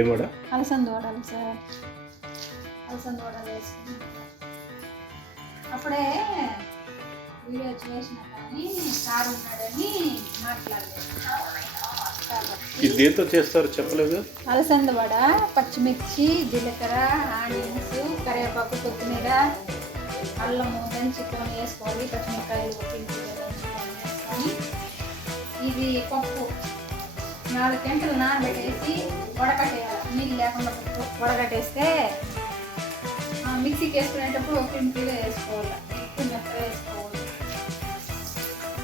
ఏం వడ? అలసంద వడలు సార్, అలసంద వడలు వేసుకుని అప్పుడే వీడియో చేసిన కానీ సార్ ఉన్నాడని మాట్లాడలేదు. ఇది దేంతో చేస్తారు చెప్పలేదు. అలసంద వడ పచ్చిమిర్చి, జీలకర్ర, ఆనియన్స్, కరివేపాకు, కొత్తిమీర, అల్లము దంచుకొని వేసుకోవాలి. పచ్చిమిరకాయలు దంచుకొని వేసుకొని ఇది పప్పు 4 గంటలు నానబెట్టేసి వడకట్టేయాలి. నీళ్ళు లేకుండా వడకట్టేస్తే మిక్సీకి వేసుకునేటప్పుడు 1 కిలో వేసుకోవాలి. ఎక్కువ మెత్తగా వేసుకోవాలి.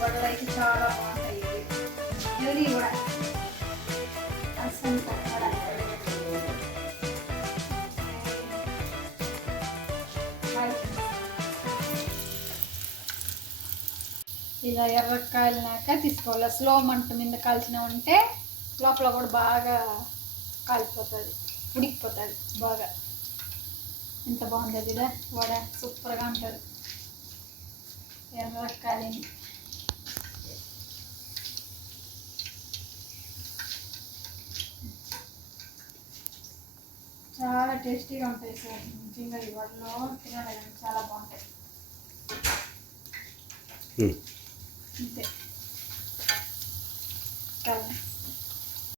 వడలు అయితే చాలా బాగుంటాయి. హెల్దీ కూడా. అలసంద వడ ఇలా ఎర్రకాయలనాక తీసుకోవాలి. స్లో మంట మీద కాల్చిన ఉంటే లోపల కూడా బాగా కాలిపోతుంది, ఉడికిపోతుంది బాగా. ఎంత బాగుంటుంది కదా వడ, సూపర్గా ఉంటుంది. ఎర్రకాయలని చాలా టేస్టీగా ఉంటాయి సార్. నిజంగా ఈ వడలో తినడానికి చాలా బాగుంటాయి. అంతే.